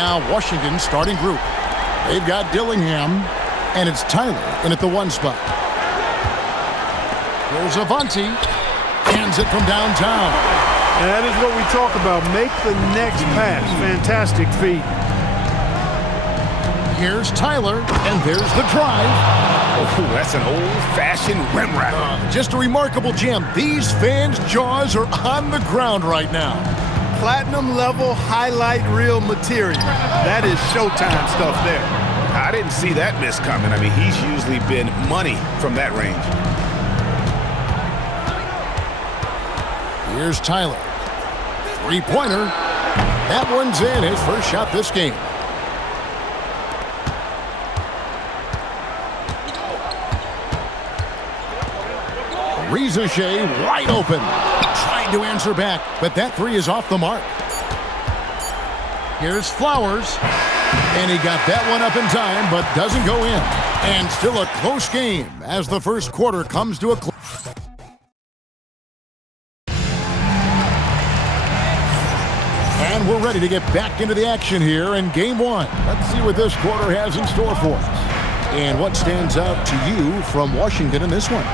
now Washington's starting group. They've got Dillingham, and it's Tyler in at the 1 spot. Here's Avanti. Hands it from downtown. And that is what we talk about. Make the next pass. Fantastic feed. Here's Tyler, and there's the drive. Oh, that's an old-fashioned rim wrap. Just a remarkable jam. These fans' jaws are on the ground right now. Platinum level highlight reel material. That is Showtime stuff there. I didn't see that miss coming. I mean, he's usually been money from that range. Here's Tyler. Three-pointer. That one's in. His first shot this game. Reza Shea wide open. Trying to answer back, but that three is off the mark. Here's Flowers. And he got that one up in time, but doesn't go in. And still a close game as the first quarter comes to a close. And we're ready to get back into the action here in game one. Let's see what this quarter has in store for us. And what stands out to you from Washington in this one?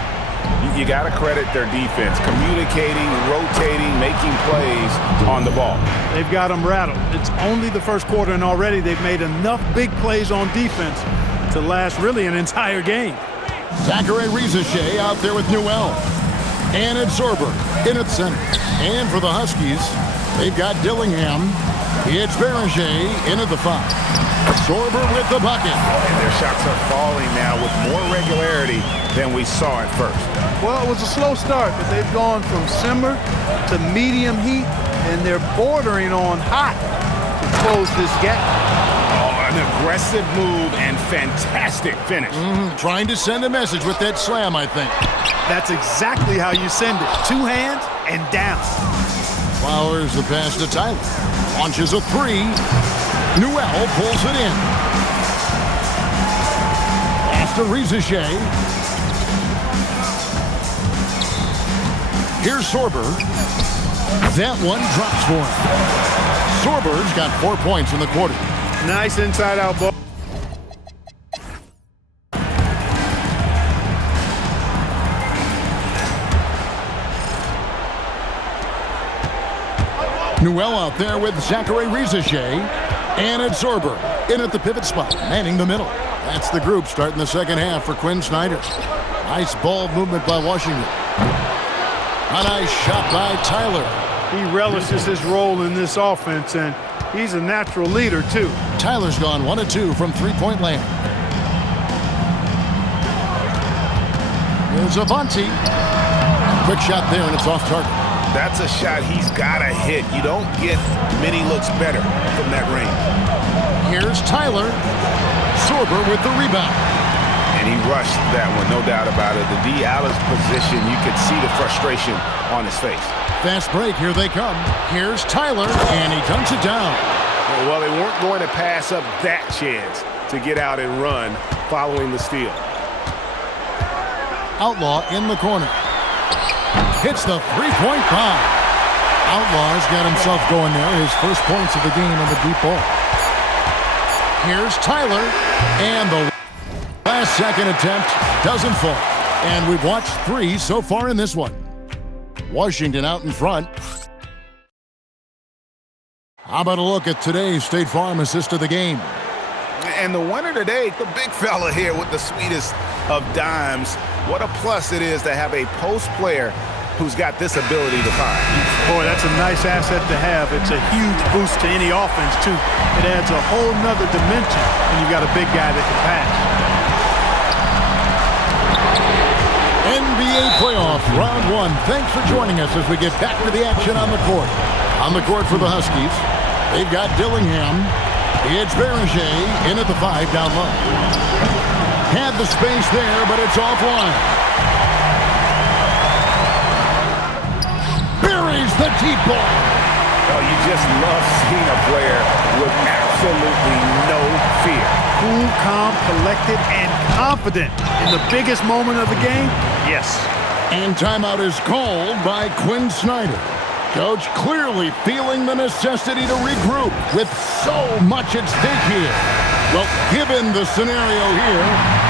You got to credit their defense, communicating, rotating, making plays on the ball. They've got them rattled. It's only the first quarter, and already they've made enough big plays on defense to last really an entire game. Zachary Reza Shea out there with Newell. And it's Zorber in at center. And for the Huskies, they've got Dillingham. It's Beranger in at the 5. Zorber with the bucket. And their shots are falling now with more regularity than we saw at first. Well, it was a slow start, but they've gone from simmer to medium heat, and they're bordering on hot to close this gap. Oh, an aggressive move and fantastic finish. Trying to send a message with that slam, I think. That's exactly how you send it. 2 hands and down. Flowers the pass to Tyler. Launches a 3. Newell pulls it in. After Reza Shea. Here's Zorber. That one drops for him. Zorber's got 4 points in the quarter. Nice inside-out ball. Newell out there with Zachary Reza Shea. And it's Zorber in at the pivot spot, manning the middle. That's the group starting the second half for Quinn Snyder. Nice ball movement by Washington. A nice shot by Tyler. He relishes his role in this offense, and he's a natural leader, too. Tyler's gone 1 of 2 from three-point land. Here's Avanti. Quick shot there, and it's off target. That's a shot he's got to hit. You don't get many looks better from that range. Here's Tyler. Zorber with the rebound. And he rushed that one, no doubt about it. The D out of position, you could see the frustration on his face. Fast break, here they come. Here's Tyler, and he dunks it down. Well, they weren't going to pass up that chance to get out and run following the steal. Outlaw in the corner. Hits the three-point bomb. Outlaw's got himself going there. His first points of the game on the deep ball. Here's Tyler, and the last second attempt doesn't fall. And we've watched 3 so far in this one. Washington out in front. How about a look at today's State Farm assist of the game? And the winner today, the big fella here with the sweetest of dimes. What a plus it is to have a post player who's got this ability to find. Boy, that's a nice asset to have. It's a huge boost to any offense, too. It adds a whole nother dimension when you've got a big guy that can pass. NBA playoff round 1. Thanks for joining us as we get back to the action on the court. On the court for the Huskies, they've got Dillingham. It's Beranger in at the 5 down low. Had the space there, but it's offline. Buries the deep ball. Oh, you just love seeing a player with absolutely no fear. Cool, calm, collected, and confident in the biggest moment of the game. Yes. And timeout is called by Quinn Snyder. Coach clearly feeling the necessity to regroup. with so much at stake here. Well, given the scenario here,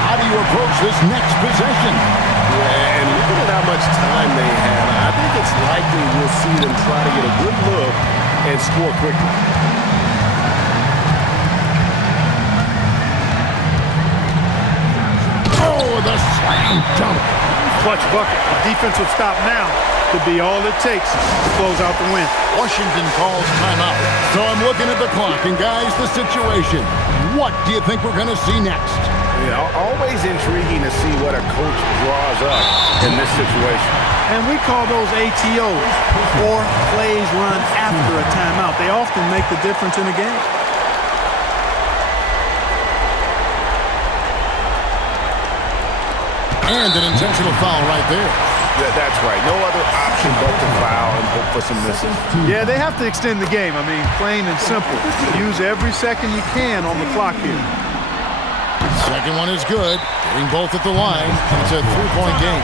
how do you approach this next possession? Yeah, and looking at how much time they have, I think it's likely we'll see them try to get a good look and score quickly. Oh, the slam dunk. Clutch bucket. The defensive stop now could be all it takes to close out the win. Washington calls timeout. So I'm looking at the clock, and guys, the situation. What do you think we're going to see next? Yeah, always intriguing to see what a coach draws up in this situation. And we call those ATOs, or plays run after a timeout. They often make the difference in a game. And an intentional foul right there. Yeah, that's right. No other option but to foul and hope for some misses. Yeah, they have to extend the game. I mean, plain and simple. Use every second you can on the clock here. Second one is good. Getting both at the line. It's a three-point game.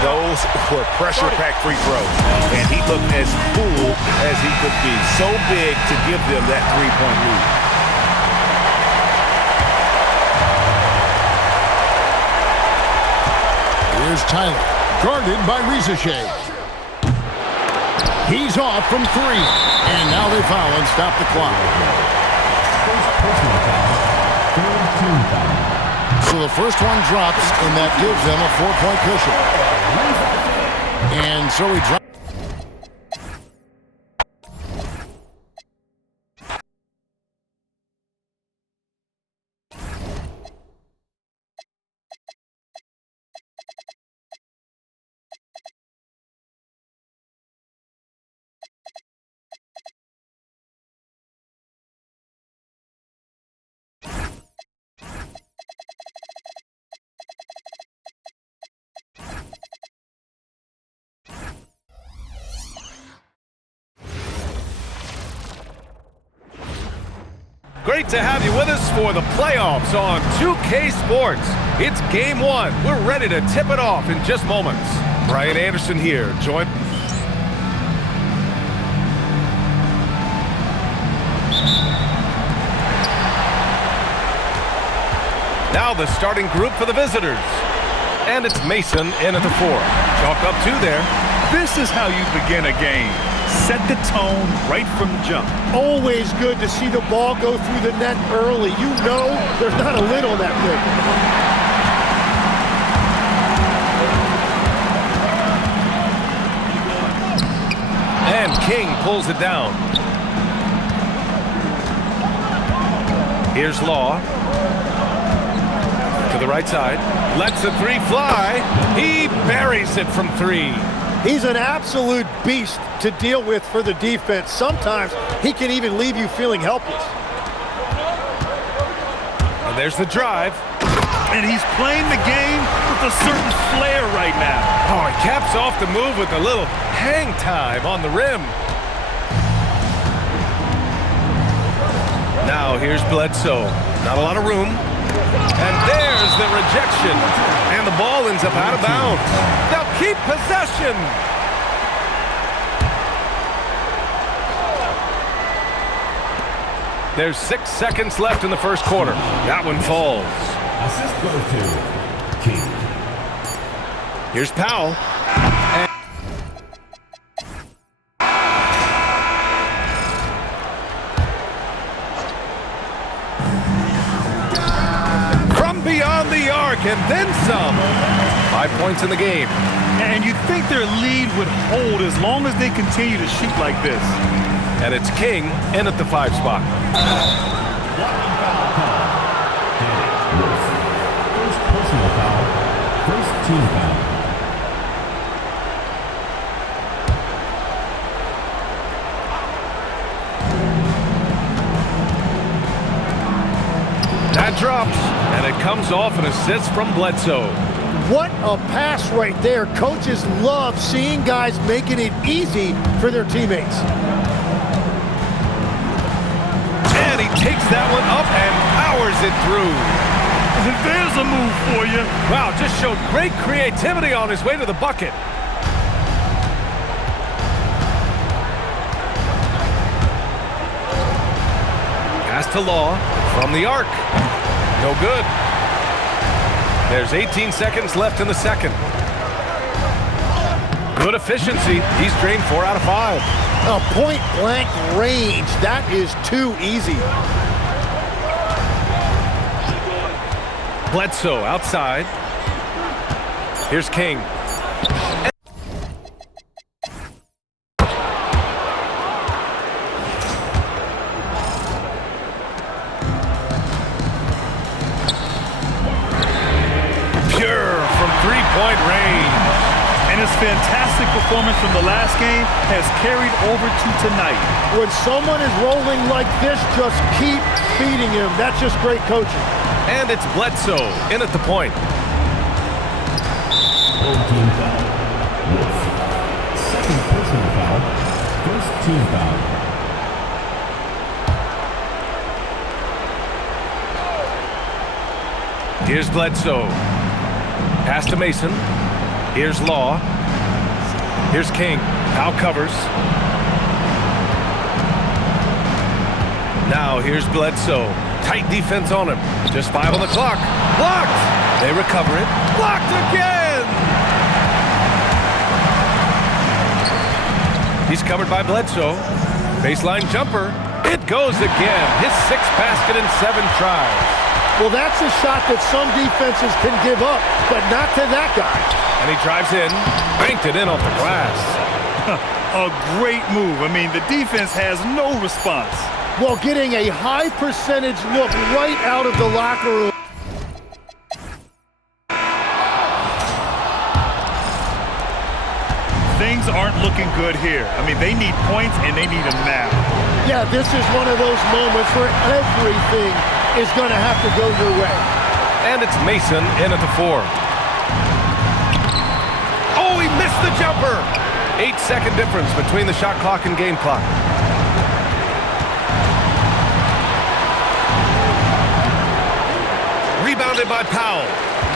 Those were pressure-packed free throws. And he looked as cool as he could be. So big to give them that three-point lead. Here's Tyler, guarded by Rizachet. He's off from three. And now they foul and stop the clock. So the first one drops, and that gives them a 4-point cushion. And so he drops. Great to have you with us for the playoffs on 2K Sports. It's game one. We're ready to tip it off in just moments. Brian Anderson here, joined. Now the starting group for the visitors. And it's Mason in at the 4. Chalk up 2 there. This is how you begin a game. Set the tone right from the jump. Always good to see the ball go through the net early. You know there's not a lid on that thing. And King pulls it down. Here's Law. To the right side. Lets the 3 fly. He buries it from 3. He's an absolute beast to deal with for the defense. Sometimes he can even leave you feeling helpless. And there's the drive. And he's playing the game with a certain flair right now. Oh, he caps off the move with a little hang time on the rim. Now here's Bledsoe. Not a lot of room. And there's the rejection. And the ball ends up out of bounds. They'll keep possession. There's 6 seconds left in the first quarter. That one falls. Assist goes to King. Here's Powell. From beyond the arc and then some. 5 points in the game. And you'd think their lead would hold as long as they continue to shoot like this. And it's King in at the 5 spot. First personal foul. First team foul. That drops, and it comes off an assist from Bledsoe. What a pass right there. Coaches love seeing guys making it easy for their teammates. And he takes that one up and powers it through. There's a move for you. Wow, just showed great creativity on his way to the bucket. to Law from the arc. No good. There's 18 seconds left in the second. Good efficiency. He's drained 4 out of 5. A point-blank range. That is too easy. Bledsoe outside. Here's King. Pure from three-point range. And his fantastic performance from the last game has carried over to tonight. When someone is rolling like this, just keep feeding him. That's just great coaching. And it's Bledsoe in at the point. Old team foul. Wolf. Second personal foul. First team foul. Here's Bledsoe. Pass to Mason. Here's Law. Here's King. Powell covers. Now here's Bledsoe. Tight defense on him. Just 5 on the clock. Blocked! They recover it. Blocked again! He's covered by Bledsoe. Baseline jumper. It goes again. His 6th basket in 7 tries. Well, that's a shot that some defenses can give up, but not to that guy. And he drives in, banked it in off the glass. A great move. I mean, the defense has no response. Well, getting a high percentage look right out of the locker room. Things aren't looking good here. I mean, they need points, and they need them now. Yeah, this is one of those moments where everything is going to have to go your way. And it's Mason in at the 4. Oh, he missed the jumper! 8-second difference between the shot clock and game clock. Rebounded by Powell.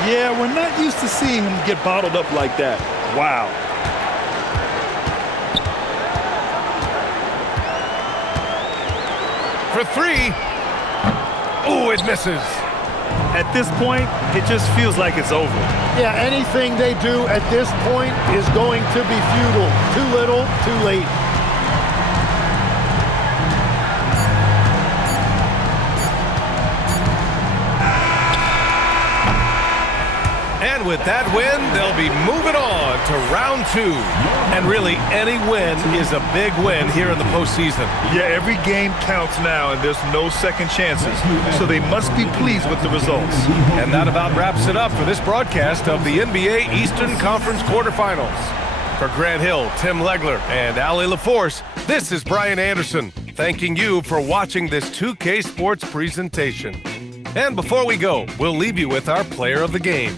Yeah, we're not used to seeing him get bottled up like that. Wow. For 3. Oh, it misses. At this point, it just feels like it's over. Yeah, anything they do at this point is going to be futile. Too little, too late. And with that win, they'll be moving on to round 2. And really, any win is a big win here in the postseason. Yeah, every game counts now, and there's no second chances. So they must be pleased with the results. And that about wraps it up for this broadcast of the NBA Eastern Conference quarterfinals. For Grant Hill, Tim Legler, and Allie LaForce, this is Brian Anderson, thanking you for watching this 2K Sports presentation. And before we go, we'll leave you with our player of the game.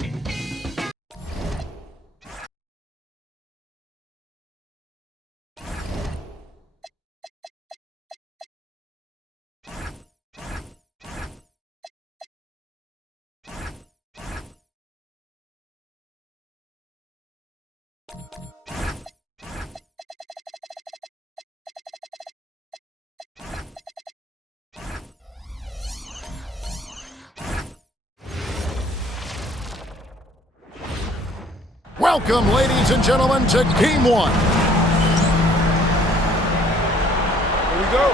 Welcome, ladies and gentlemen, to Game 1. Here we go.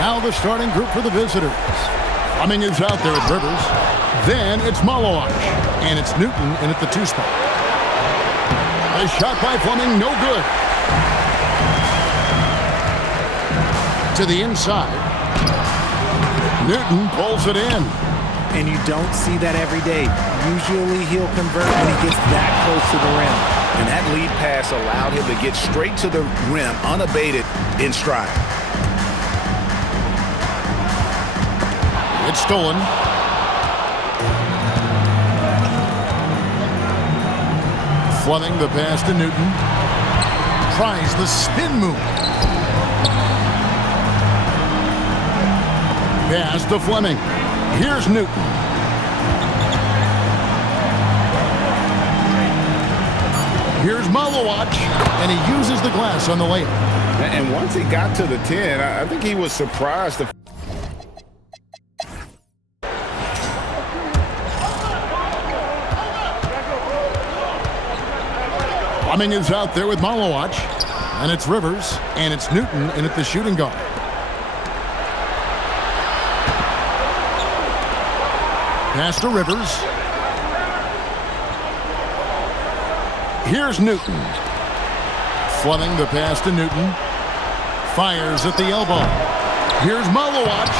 Now the starting group for the visitors. Fleming is out there at Rivers. Then it's Maloach. And it's Newton in at the 2 spot. A shot by Fleming, no good. To the inside. Newton pulls it in. And you don't see that every day. Usually he'll convert when he gets that close to the rim. And that lead pass allowed him to get straight to the rim unabated in stride. It's stolen. Fleming the pass to Newton. Tries the spin move. Pass to Fleming. Here's Newton. Here's Malowacz, and he uses the glass on the layup. And once he got to the 10, I think he was surprised. Fleming is out there with Malowacz, and it's Rivers, and it's Newton in at the shooting guard. Pass to Rivers. Here's Newton. Fleming the pass to Newton. Fires at the elbow. Here's Malowacz.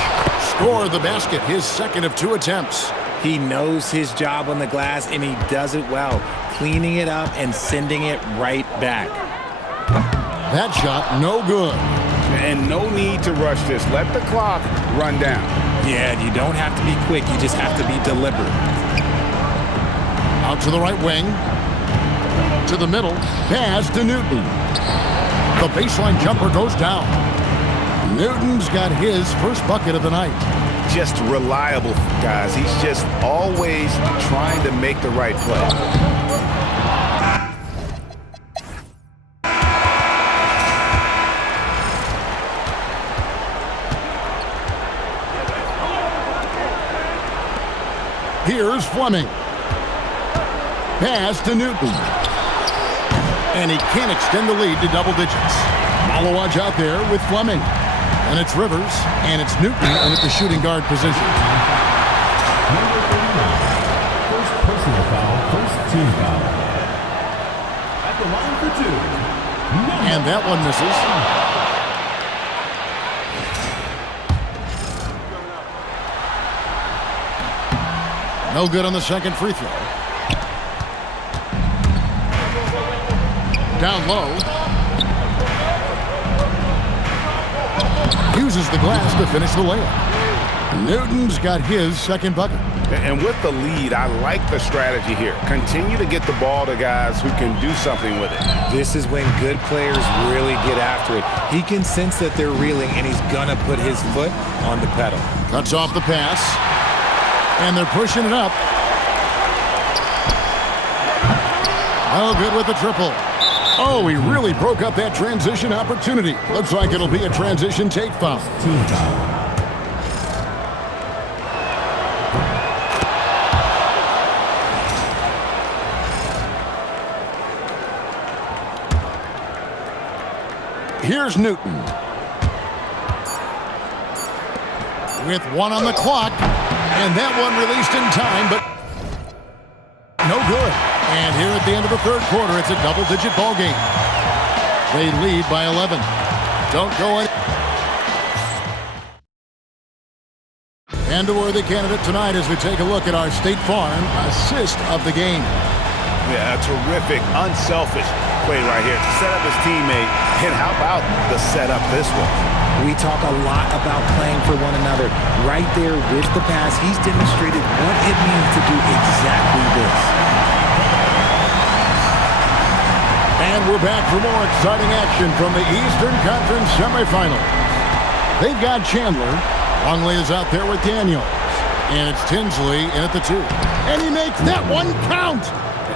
Score the basket, his second of 2 attempts. He knows his job on the glass, and he does it well, cleaning it up and sending it right back. That shot, no good. And no need to rush this. Let the clock run down. Yeah, you don't have to be quick. You just have to be deliberate. Out to the right wing. To the middle. Pass to Newton. The baseline jumper goes down. Newton's got his first bucket of the night. Just reliable, guys. He's just always trying to make the right play. Here's Fleming. Pass to Newton. And he can't extend the lead to double digits. Malowacz out there with Fleming. And it's Rivers, and it's Newton in at the shooting guard position. Number 39. First personal foul, first team foul. At the line for 2. And that one misses. No good on the second free throw. Down low. Uses the glass to finish the layup. Newton's got his second bucket. And with the lead, I like the strategy here. Continue to get the ball to guys who can do something with it. This is when good players really get after it. He can sense that they're reeling, and he's going to put his foot on the pedal. Cuts off the pass. And they're pushing it up. Oh, good with the triple. Oh, he really broke up that transition opportunity. Looks like it'll be a transition take foul. Team foul. Here's Newton. With 1 on the clock. And that one released in time, but no good. And here at the end of the third quarter, it's a double-digit ball game. They lead by 11. Don't go in. And a worthy candidate tonight as we take a look at our State Farm assist of the game. Yeah, a terrific, unselfish play right here. Set up his teammate. And how about the setup this one? We talk a lot about playing for one another. Right there with the pass, he's demonstrated what it means to do exactly this. And we're back for more exciting action from the Eastern Conference semifinals. They've got Chandler. Longley is out there with Daniels. And it's Tinsley in at the 2. And he makes that one count.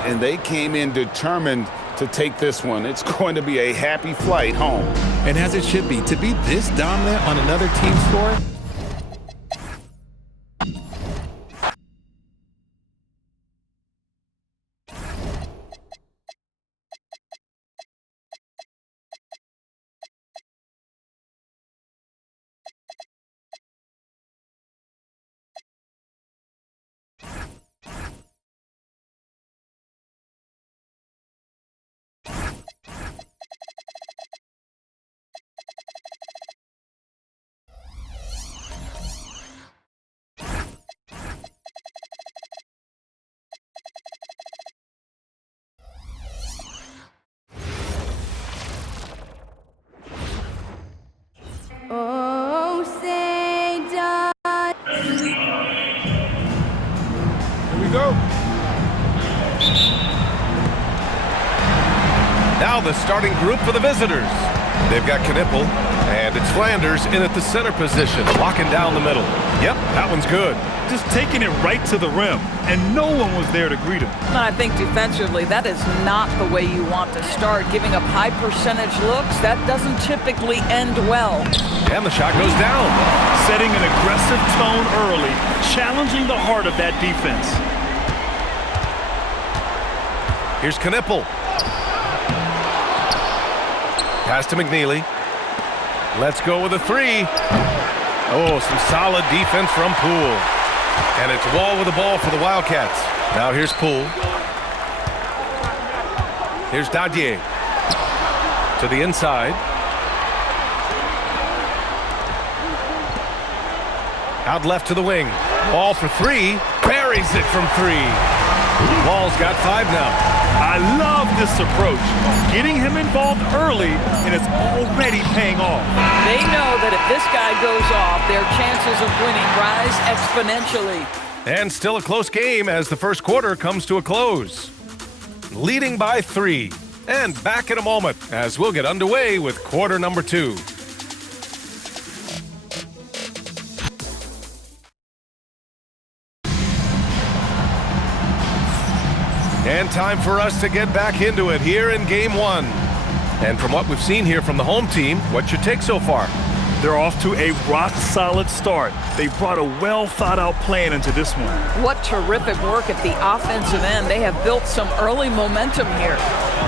And they came in determined to take this one. It's going to be a happy flight home. And as it should be, to be this dominant on another team's score. Oh, say does. Here we go. Now the starting group for the visitors. They've got Knipple, And it's Flanders in at the center position, locking down the middle. Yep, that one's good. Just taking it right to the rim, and no one was there to greet him. I think defensively, that is not the way you want to start. Giving up high percentage looks, that doesn't typically end well. And the shot goes down. Setting an aggressive tone early, challenging the heart of that defense. Here's Knipple. Pass to McNeely. Let's go with a three. Oh, some solid defense from Poole. And it's Wall with the ball for the Wildcats. Now here's Poole. Here's Dadier. To the inside. Out left to the wing. Wall for three. Buries it from three. Wall's got 5 now. I love this approach. Getting him involved early, and it's already paying off. They know that if this guy goes off, their chances of winning rise exponentially. And still a close game as the first quarter comes to a close. Leading by 3. And back in a moment as we'll get underway with quarter number 2. And time for us to get back into it here in game 1. And from what we've seen here from the home team, what's your take so far? They're off to a rock-solid start. They brought a well-thought-out plan into this one. What terrific work at the offensive end. They have built some early momentum here.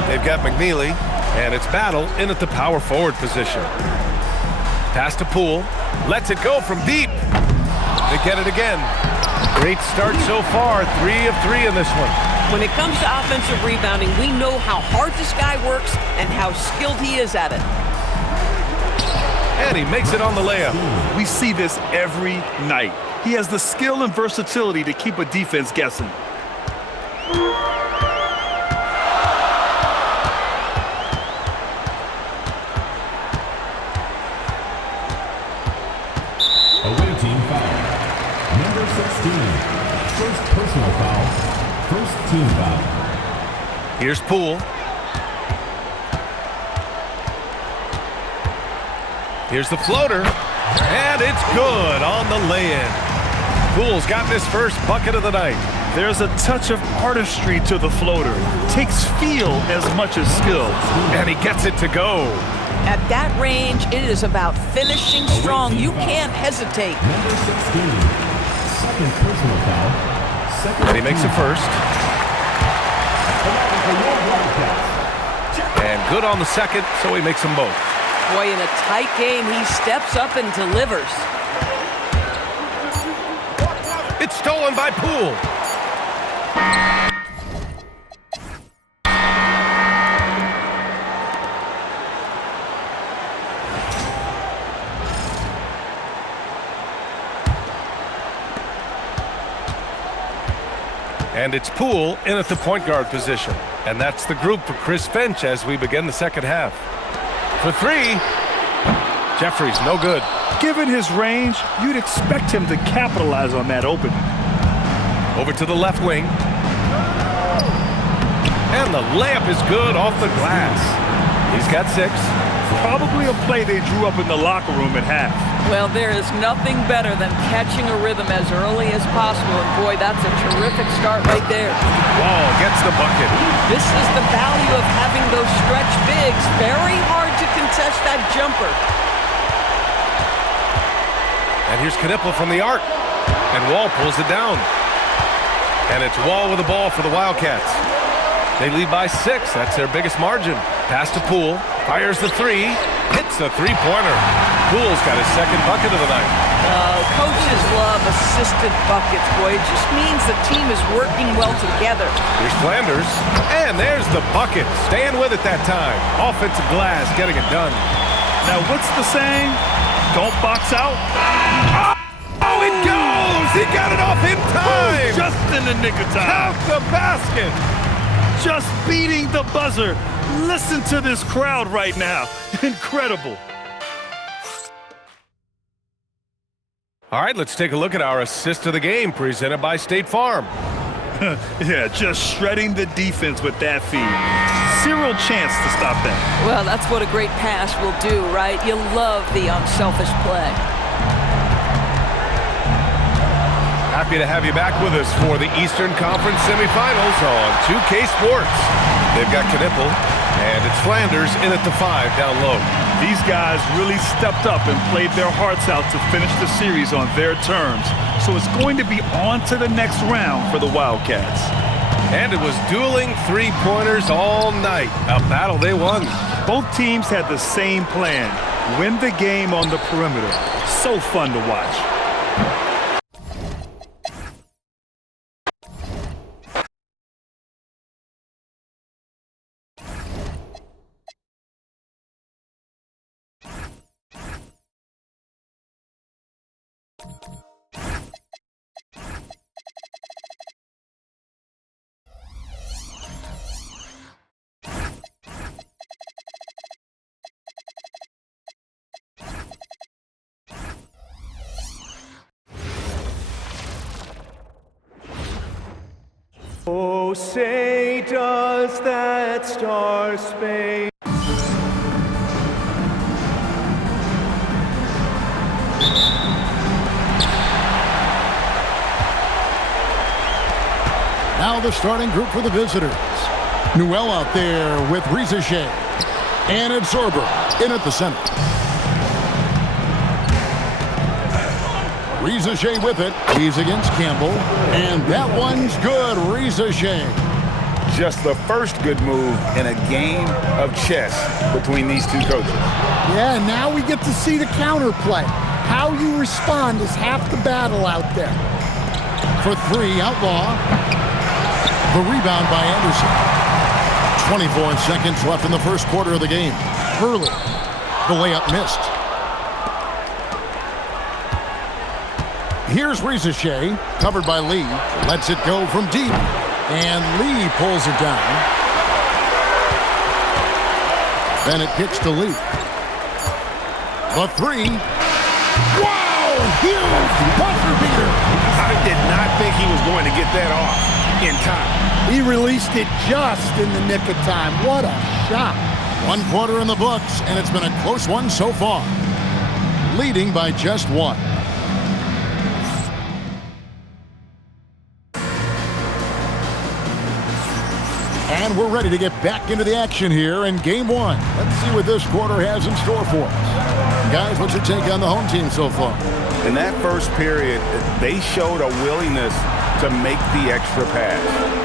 They've got McNeely, and it's Battle in at the power forward position. Pass to Poole. Lets it go from deep. They get it again. Great start so far. 3 of 3 in this one. When it comes to offensive rebounding, we know how hard this guy works and how skilled he is at it. And he makes it on the layup. We see this every night. He has the skill and versatility to keep a defense guessing. Away team foul. Number 16. First personal foul. First team foul. Here's Poole. Here's the floater. And it's good on the lay-in. Poole's got his first bucket of the night. There's a touch of artistry to the floater. Takes feel as much as skill. And he gets it to go. At that range, it is about finishing strong. You can't hesitate. Number 16. Second personal foul. And he makes it first. And good on the second, so he makes them both. Boy, in a tight game, he steps up and delivers. It's stolen by Poole. And it's Poole in at the point guard position. And that's the group for Chris Finch as we begin the second half. For 3, Jeffries, no good. Given his range, you'd expect him to capitalize on that opening. Over to the left wing. And the layup is good off the glass. He's got 6. Probably a play they drew up in the locker room at half. Well, there is nothing better than catching a rhythm as early as possible. And boy, that's a terrific start right there. Wall gets the bucket. This is the value of having those stretch bigs. Very hard to contest that jumper. And here's Knipple from the arc. And Wall pulls it down. And it's Wall with the ball for the Wildcats. They lead by 6. That's their biggest margin. Pass to Poole. Fires the 3. Hits the three-pointer. Poole's got his second bucket of the night. Coaches love assisted buckets, boy. It just means the team is working well together. Here's Flanders. And there's the bucket. Staying with it that time. Offensive glass, getting it done. Now, what's the saying? Don't box out. Oh, it goes! He got it off in time! Just in the nick of time. Count the basket! Just beating the buzzer. Listen to this crowd right now. Incredible. All right, let's take a look at our assist of the game presented by State Farm. Yeah, just shredding the defense with that feed. zero chance to stop that. Well, that's what a great pass will do, right? You love the unselfish play. Happy to have you back with us for the Eastern Conference semifinals on 2K Sports. They've got Knipple, and it's Flanders in at the 5 down low. These guys really stepped up and played their hearts out to finish the series on their terms. So it's going to be on to the next round for the Wildcats. And it was dueling three-pointers all night. A battle they won. Both teams had the same plan. Win the game on the perimeter. So fun to watch. Oh, say does that star-spangled Now the starting group for the visitors. Newell out there with Reza Shea. And it's Zorber in at the center. Reza Shea with it. He's against Campbell. And that one's good. Reza Shea. Just the first good move in a game of chess between these two coaches. Yeah, now we get to see the counterplay. How you respond is half the battle out there. For three, Outlaw. The rebound by Anderson. 24 seconds left in the first quarter of the game. Hurley. The layup missed. Here's Reza Shea, covered by Lee. Lets it go from deep. And Lee pulls it down. Then it kicks to Lee. The three. Wow! Huge buzzer beater. I did not think he was going to get that off in time. He released it just in the nick of time. What a shot. 1 quarter in the books, and it's been a close one so far. Leading by just one. And we're ready to get back into the action here in game one. Let's see what this quarter has in store for us. Guys, what's your take on the home team so far? In that first period, they showed a willingness to make the extra pass.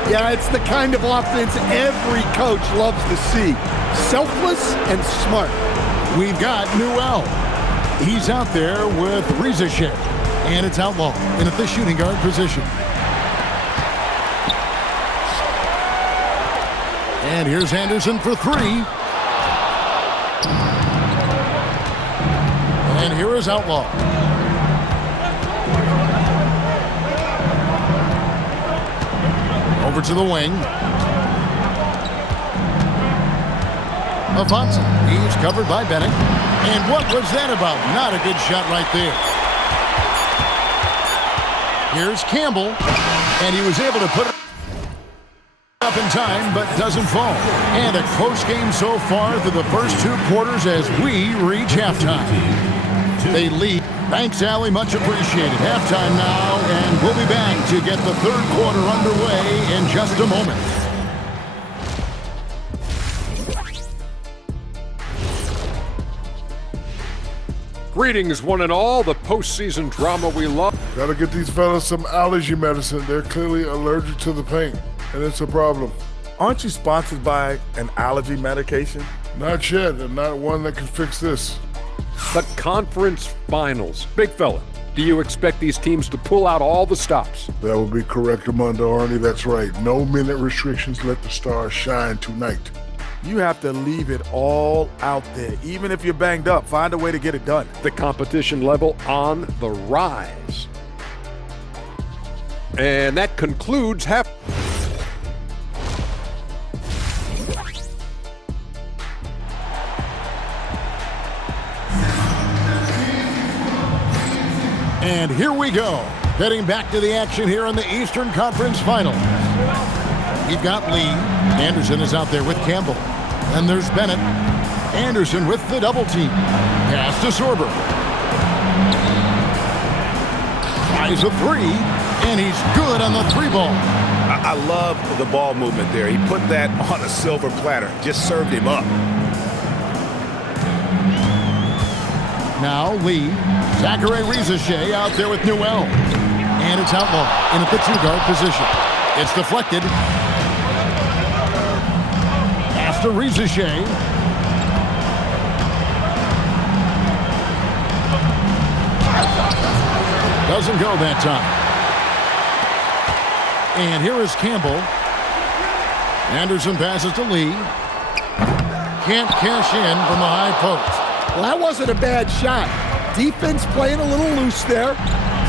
Yeah, it's the kind of offense every coach loves to see. Selfless and smart. We've got Newell. He's out there with Reza Shea. And it's Outlaw in at the shooting guard position. And here's Anderson for three. And here is Outlaw. Over to the wing. Afonso. He's covered by Bennett. And what was that about? Not a good shot right there. Here's Campbell. And he was able to put it up in time, but doesn't fall. And a close game so far through the first 2 quarters as we reach halftime. They lead. Thanks, Allie. Much appreciated. Halftime now, and we'll be back to get the third quarter underway in just a moment. Greetings, one and all. The postseason drama we love. Gotta get these fellas some allergy medicine. They're clearly allergic to the paint, and it's a problem. Aren't you sponsored by an allergy medication? Not yet, and not one that can fix this. The conference finals. Big fella, do you expect these teams to pull out all the stops? That would be correct, Armando Arnie. That's right. No minute restrictions. Let the stars shine tonight. You have to leave it all out there. Even if you're banged up, find a way to get it done. The competition level on the rise. And that concludes half. And here we go. Heading back to the action here in the Eastern Conference Finals. We've got Lee. Anderson is out there with Campbell. And there's Bennett. Anderson with the double team. Pass to Sorber. Tries a three, and he's good on the three ball. I love the ball movement there. He put that on a silver platter. Just served him up. Now Lee. Zachary Rizachet out there with Newell. And it's Outlaw in at the two-guard position. It's deflected. Pass to Rizachet. Doesn't go that time. And here is Campbell. Anderson passes to Lee. Can't cash in from the high post. Well, that wasn't a bad shot. Defense playing a little loose there.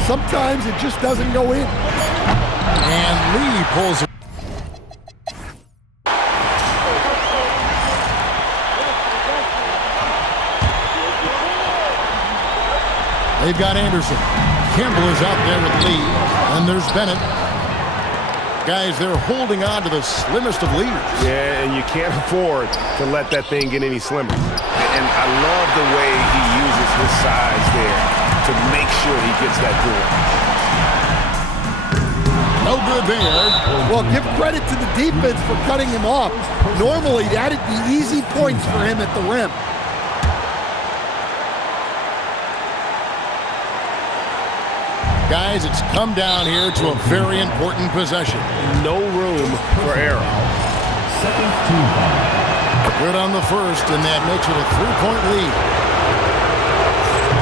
Sometimes it just doesn't go in. And Lee pulls it. They've got Anderson. Campbell is out there with Lee. And there's Bennett. Guys, they're holding on to the slimmest of leaders. Yeah, and you can't afford to let that thing get any slimmer. And I love the way he uses his size there to make sure he gets that good. No good there. Well, give credit to the defense for cutting him off. Normally, that'd be easy points for him at the rim. Guys, it's come down here to a very important possession. No room for error. Good on the first, and that makes it a three-point lead.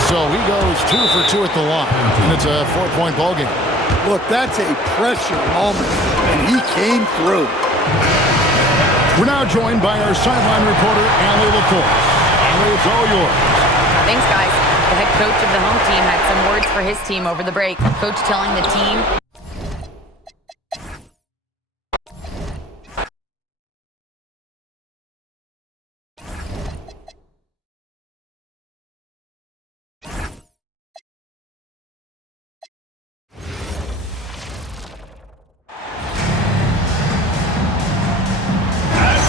So he goes 2 for 2 at the line, and it's a 4-point ball game. Look, that's a pressure moment, and he came through. We're now joined by our sideline reporter, Allie LaForce. Allie, it's all yours. Thanks, guys. The head coach of the home team had some words for his team over the break. Coach telling the team...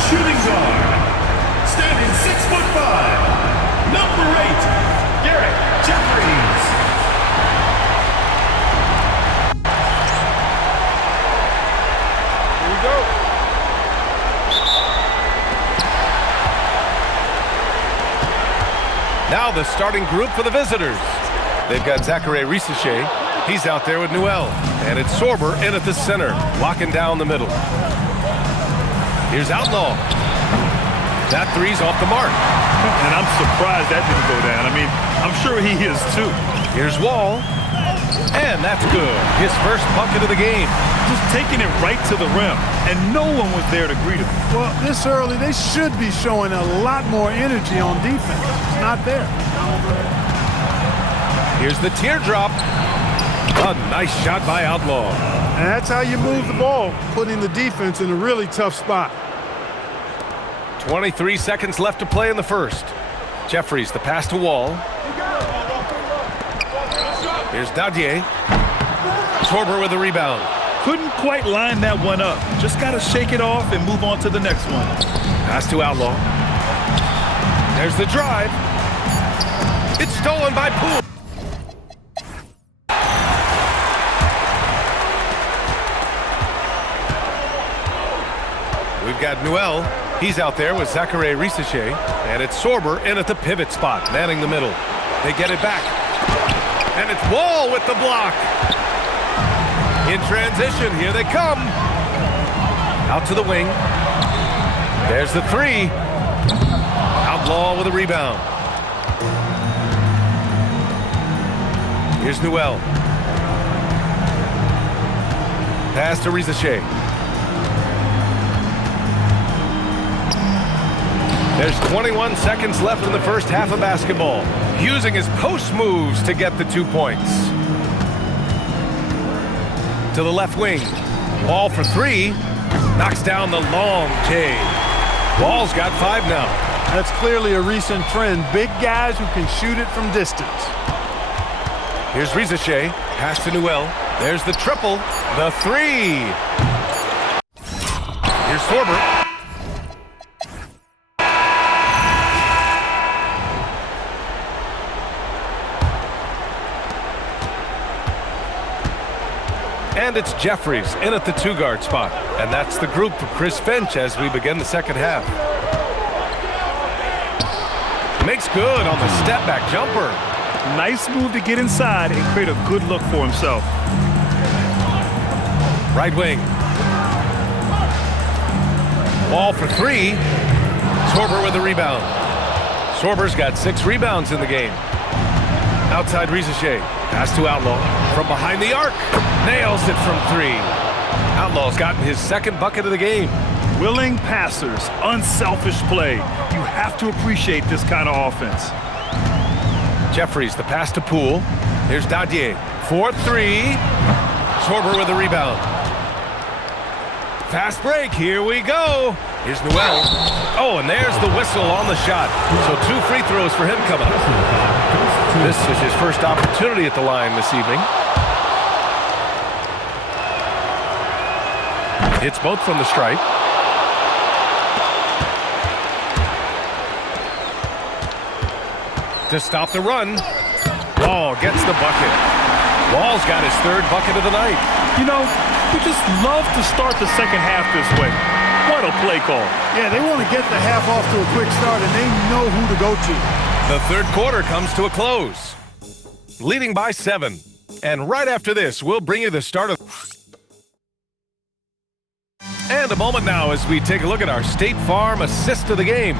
Shooting guard, standing 6'5", number 8, Garrett Jeffries. Here we go. Now the starting group for the visitors. They've got Zachary Rizachet. He's out there with Newell. And it's Sorber in at the center, locking down the middle. Here's Outlaw. That three's off the mark. And I'm surprised that didn't go down. I mean, I'm sure he is too. Here's Wall. And that's good. His first bucket of the game. Just taking it right to the rim. And no one was there to greet him. Well, this early, they should be showing a lot more energy on defense. It's not there. Here's the teardrop. A nice shot by Outlaw. And that's how you move the ball, putting the defense in a really tough spot. 23 seconds left to play in the first. Jeffries, the pass to Wall. Here's Dadier. Sorber with the rebound. Couldn't quite line that one up. Just got to shake it off and move on to the next one. Pass to Outlaw. There's the drive. It's stolen by Poole. We've got Newell. He's out there with Zachary Rizachet. And it's Sorber in at the pivot spot, manning the middle. They get it back. And it's Wall with the block. In transition, here they come. Out to the wing. There's the three. Outlaw with a rebound. Here's Newell. Pass to Rizachet. There's 21 seconds left in the first half of basketball. Using his post moves to get the 2 points. To the left wing. Wall for three. Knocks down the long J. Wall's got 5 now. That's clearly a recent trend. Big guys who can shoot it from distance. Here's Rizachet. Pass to Newell. There's the triple. The three. Here's Sorber. And it's Jeffries in at the 2-guard spot. And that's the group for Chris Finch as we begin the second half. Makes good on the step-back jumper. Nice move to get inside and create a good look for himself. Right wing. Wall for 3. Sorber with the rebound. Sorber's got 6 rebounds in the game. Outside Rizachet. Pass to Outlaw. From behind the arc. Nails it from 3. Outlaw's gotten his second bucket of the game. Willing passers, unselfish play. You have to appreciate this kind of offense. Jeffries, the pass to Poole. Here's Dadier. 4-3. Sorber with the rebound. Fast break. Here we go. Here's Newell. Oh, and there's the whistle on the shot. So 2 free throws for him coming up. This is his first opportunity at the line this evening. Hits both from the stripe. To stop the run. Wall gets the bucket. Wall's got his 3rd bucket of the night. You know, we just love to start the second half this way. What a play call. Yeah, they want to get the half off to a quick start, and they know who to go to. The 3rd quarter comes to a close. Leading by 7. And right after this, we'll bring you the start of... And a moment now as we take a look at our State Farm assist of the game.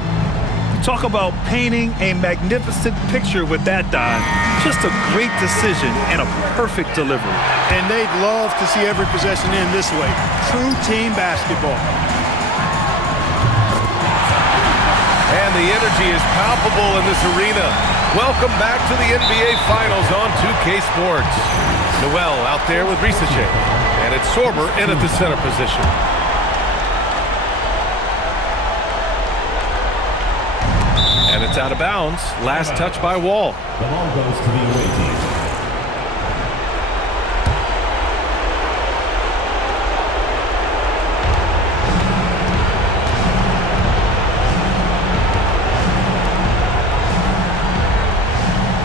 Talk about painting a magnificent picture with that dive. Just a great decision and a perfect delivery. And they'd love to see every possession in this way. True team basketball. And the energy is palpable in this arena. Welcome back to the NBA Finals on 2K Sports. Newell out there with Rizachet. And it's Sorber in at the center position. And it's out of bounds. Last touch by Wall. The ball goes to the away team.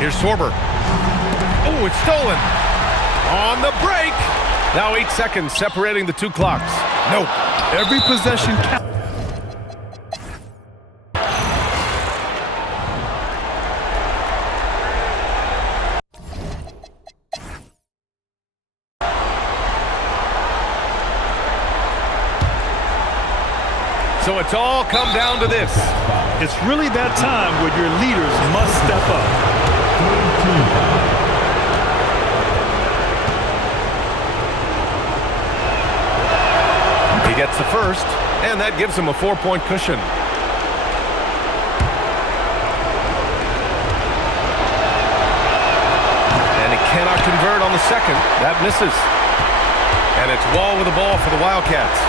Here's Sorber. Oh, it's stolen. On the break. Now 8 seconds separating the 2 clocks. Nope. Every possession counts. So it's all come down to this. It's really that time where your leaders must step up. He gets the first, and that gives him a 4-point cushion. And he cannot convert on the second. That misses. And it's Wall with the ball for the Wildcats.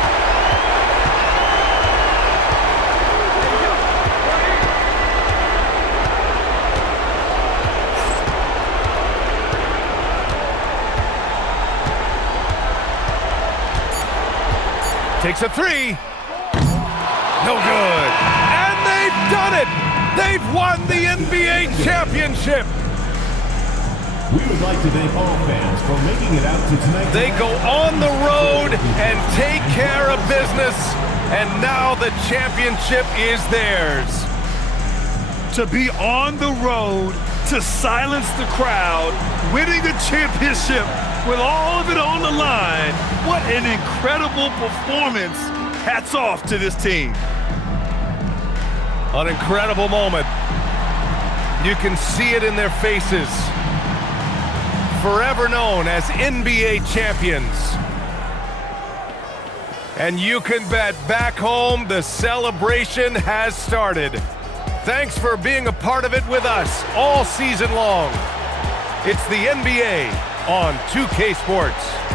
Takes a 3. No good. And they've done it. They've won the NBA championship. We would like to thank all fans for making it out to tonight. They go on the road and take care of business. And now the championship is theirs. To be on the road, to silence the crowd, winning a championship with all of it on the line. What an incredible performance. Hats off to this team. An incredible moment. You can see it in their faces. Forever known as NBA champions. And you can bet back home the celebration has started. Thanks for being a part of it with us all season long. It's the NBA on 2K Sports.